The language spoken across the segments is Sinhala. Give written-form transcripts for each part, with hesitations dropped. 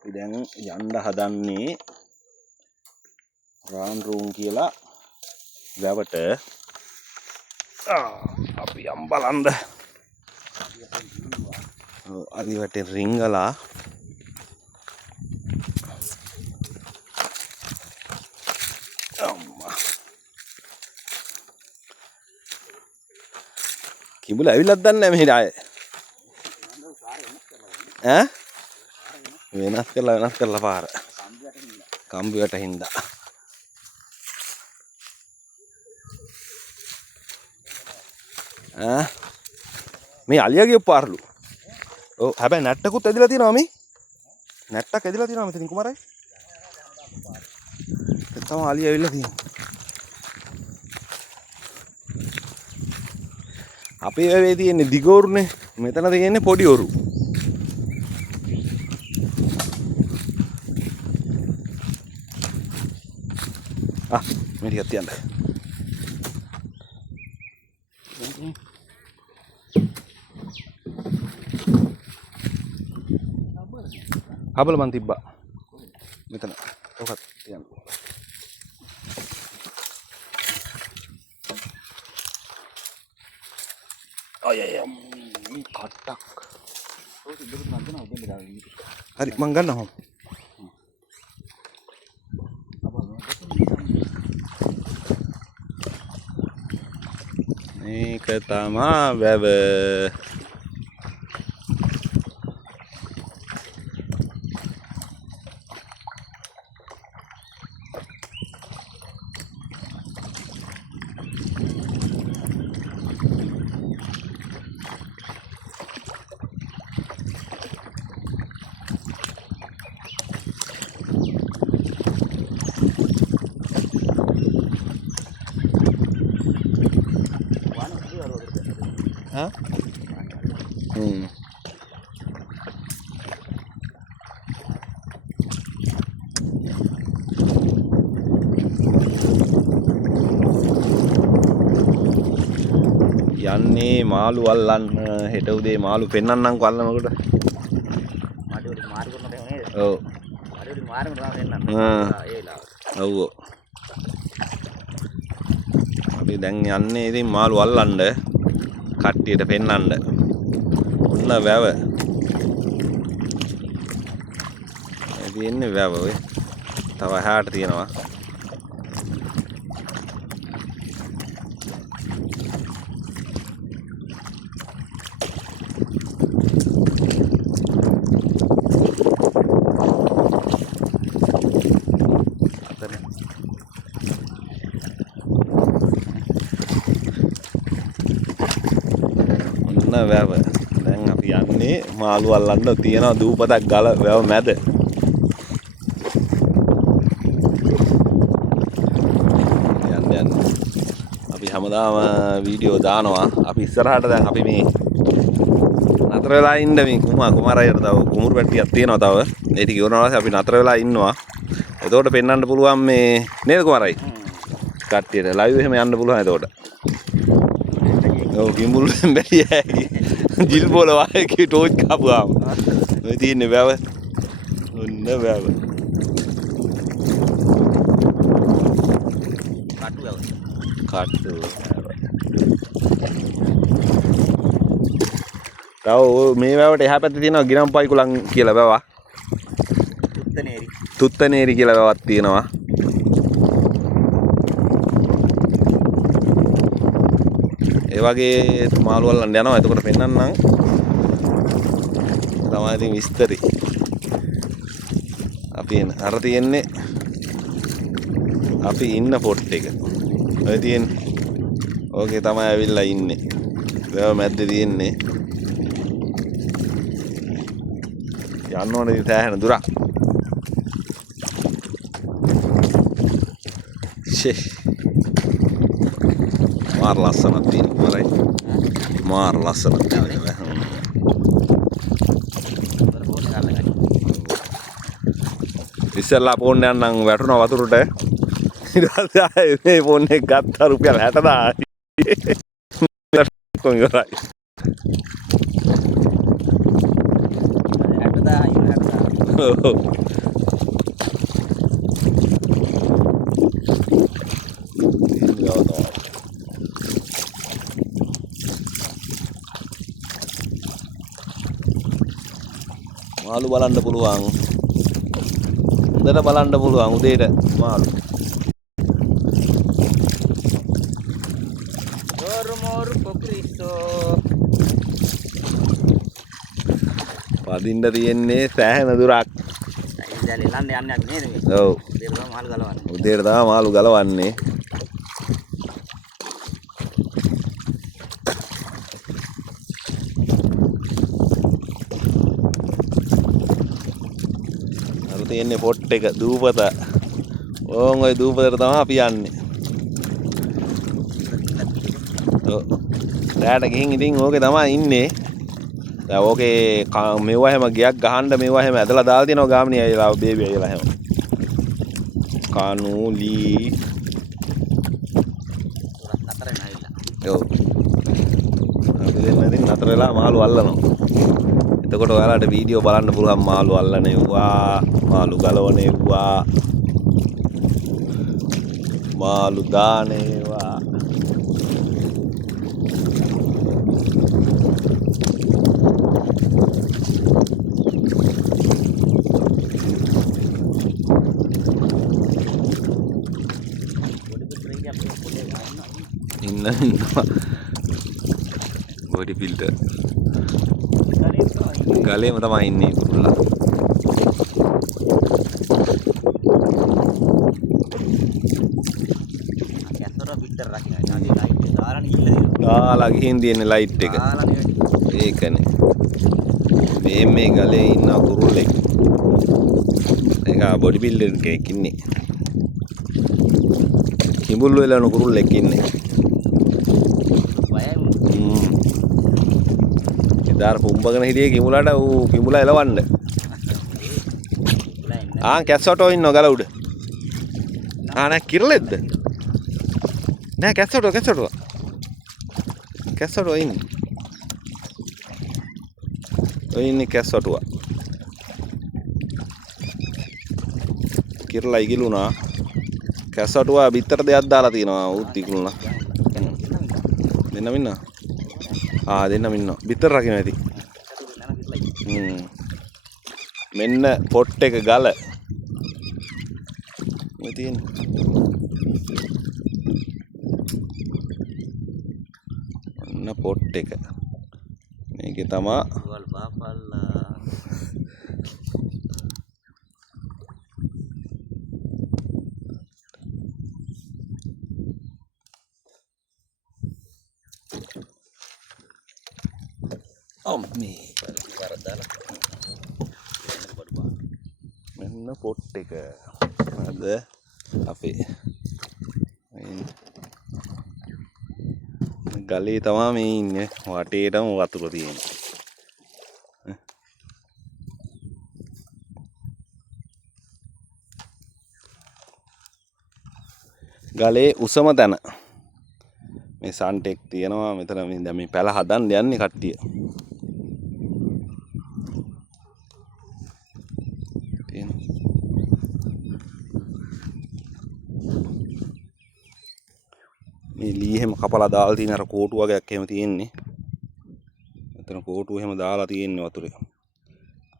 අපි දැන් යන්න හදන්නේ රාන් රූම් කියලා වැවට. අපි යම් බලන්න. අදි වටේ රිංගලා කිඹුල ඇවිල්ලාද දන්නේ නැහැ මෙහෙට ආයේ. ඈ වෙනස් කරලා පාර. කම්බියට හින්දා. මේ අලියාගේ පාරලු. ඔව් හැබැයි නැට්ටකුත් ඇදලා තියෙනවා මේ. නැට්ටක් ඇදලා තියෙනවා මෙතනින් කුමාරයි. තම අලිය ඇවිල්ලා තියෙනවා. අපේ වැවේ තියෙන්නේ දිගෝරුනේ. මෙතන තියෙන්නේ පොඩි ඔරු. මේ ටිකක් තියන්න. හබල මන් තිබ්බා. මෙතන. ඔකත් තියන්න. අය මේ කට්ටක්. හරි මං ගන්නවා. මේක තමා වැව. යන්නේ මාළු අල්ලන්න. හෙට උදේ මාළු පෙන්නන්නම්කෝ අල්ලනකොට. මාඩිවලි මාරු කරනද නේද? ඔව්. මාඩිවලි මාරුම තමයි පෙන්නන්න. ඒ වෙලාවට. ඔව්. අපි දැන් යන්නේ ඉතින් මාළු අල්ලන්න. කට්ටියට පෙන්නන්න. ඔන්න වැව. ඒ තියෙන්නේ වැව ඔය. තව එහාට තියෙනවා. වැව. දැන් අපි යන්නේ මාළු අල්ලන්න තියෙන දූපතක් ගල වැව මැද. යන්න. අපි හැමදාම වීඩියෝ දානවා. අපි ඉස්සරහට දැන් අපි මේ නතර වෙලා ඉන්න මේ කුමාරයට තව කුමුරු පැටියක් තියෙනවා තව. ඒ ටික ඉවරනවා ඊපස්සේ අපි නතර වෙලා ඉන්නවා. එතකොට පෙන්වන්න පුළුවන් මේ නේද කුමාරයි? කට්ටියට ලයිව් එහෙම යන්න පුළුවන් එතකොට. ඔව් කිඹුල් බැලියයි ජිල් බෝල වාගේ ටෝච් කපුවාම ඔය තියෙන්නේ වැව. ඔන්න වැව. කටු වැව. කටු. තව මේ වැවට එහා පැත්තේ තියෙනවා ගිරම්පයි කුලන් කියලා වැව. තුත්තනේරි කියලා වැවක් තියෙනවා. ඒ වගේ මාළු අල්ලන්න යනවා. එතකොට පෙන්නන්නම්. තමයි ඉතින් විස්තරي. අපි අර තියෙන්නේ අපි ඉන්න පොට් එක. ඔය තියෙන්නේ. ඕකේ තමයි ඇවිල්ලා ඉන්නේ. වැව මැද්දේ තියෙන්නේ. යන්න ඕනේ ඉතින් තෑහෙන දුරක්. මාර ලස්සනක් තියෙනවා මරයි. මාර ලස්සනක් තියෙනවා. ඉස්සෙල්ලා ෆෝන් එක නම් වැටුණා වතුරට. ඊට පස්සේ මේ ෆෝන් එක ගත්තා රුපියල් 60000. කොන් ඉවරයි. 60000 මාළු බලන්න පුළුවන්. හොඳට බලන්න පුළුවන් උදේට මාළු. පදින්න තියෙන්නේ සෑහෙන දුරක්. දැන් එලන්න යන්නේ අපි නේද මේ? ඔව්. උදේට තමයි මාළු ගලවන්නේ. උදේට තමයි මාළු ගලවන්නේ. අර තියෙන්නේ පොට් එක දූපත. ඕන් ওই දූපතට තමයි අපි යන්නේ. ඔව්. රැට ගිහින් ඉතින් ඕකේ තමයි ඉන්නේ. දැන් ඕකේ මෙවුවා හැම ගියක් ගහන්න මෙවුවා හැම ඇදලා දාලා තියෙනවා ගාමිණී අයියලා බේබි අයියලා හැම. කනුලි නතරේ නැවිලා. ඔව්. අපි දෙන්න ඉතින් නතර වෙලා මාළු අල්ලනවා. එතකොට ඔයාලට වීඩියෝ බලන්න පුළුවන් මාළු අල්ලන ඒවා, මාළු ගලවන ඒවා, මාළු දාන ඒවා. ඉන්නවා බොඩි ෆිල්ටර් ගලේම තමයි ඉන්නේ කුරුල්ලා. කැතර පිටර රකින්න. ඊට ලයිට් එක දාලා නිල්ල දෙනවා. දාලා ගිහින් තියෙන්නේ ලයිට් එක. දාලා නෙවෙයි. ඒකනේ. මේ ගලේ ඉන්න කුරුල්ලෙක්. ඒක බොඩි බිල්ඩර් කෙනෙක් ඉන්නේ. කිඹුල් වෙලන කුරුල්ලෙක් ඉන්නේ. ඉදාර පුම්බගෙන හිටියේ කිඹුලාට ඌ කිඹුලා එලවන්න. කැස්සොටෝ ඉන්නව ගල උඩ. නෑ කිරලෙද්ද? නෑ කැස්සොටෝ ඉන්නේ. ඔය ඉන්නේ කැස්සොටුවා. කිරලා ඉගිලුණා. කැස්සොටුවා බිත්තර දෙයක් දාලා තිනවා ඌත් ඉගිලුණා. දෙන්නම ඉන්නවා. දෙන්නම ඉන්නවා. බිත්තර රකින්න ඇති. මෙන්න පොට් එක ගල. මේ තියෙන්නේ. ඔන්න පොට් එක. මේකේ තමා වල් බාපල්ලා. මේ මෙන්න පොට් එක. අද අපේ ගලේ තමා මේ ඉන්නේ. වටේටම වතුර තියෙන්නේ. ගලේ උසම තැන. මේ සන්ටෙක් තියෙනවා මෙතන. මේ දැන් මේ පැල හදන්න යන්නේ කට්ටිය. මේ ලී එහෙම කපලා දාලා තියෙන අර කෝටු වගේක් එහෙම තියෙන්නේ. මෙතන කෝටු එහෙම දාලා තියෙන්නේ වතුරේ.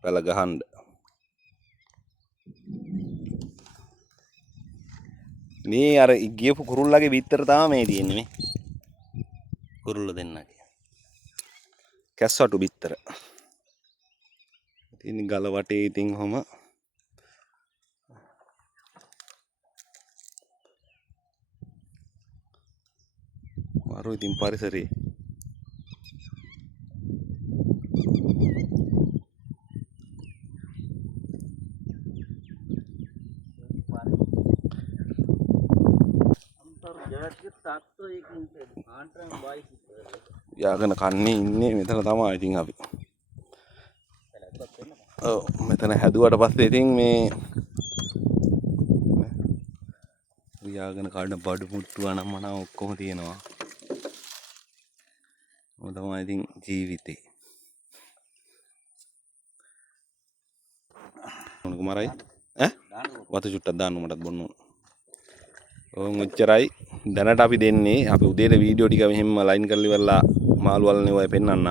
පැල ගහන්න. මේ අර ගියපු කුරුල්ලගේ බිත්තර තමයි මේ තියෙන්නේ මේ. කුරුල්ල දෙන්නගේ. කැස්සොටු බිත්තර. තියෙන ගල වටේ ඉතින් ඔහම මාරු ඉතින් පරිසරේ යාගෙන කන්නේ ඉන්නේ මෙතන තමයි ඉතින් අපි. ඔව් මෙතන හැදුවට පස්සේ ඉතින් මේ යාගෙන කන්න බඩු මුට්ටු අනම්මන ඔක්කොම තියෙනවා. ඔය තමයි ඉතින් ජීවිතේ. ඕන කුමාරයි ඈ දාන්න වතු චුට්ටක් දාන්න මටත් බොන්න ඕන ඕන් ඔච්චරයි දැනට අපි දෙන්නේ අපි උදේට වීඩියෝ ටික මෙහෙම ලයින් කරලා ඉවරලා මාළු වලනේ ඔය පෙන්නන්න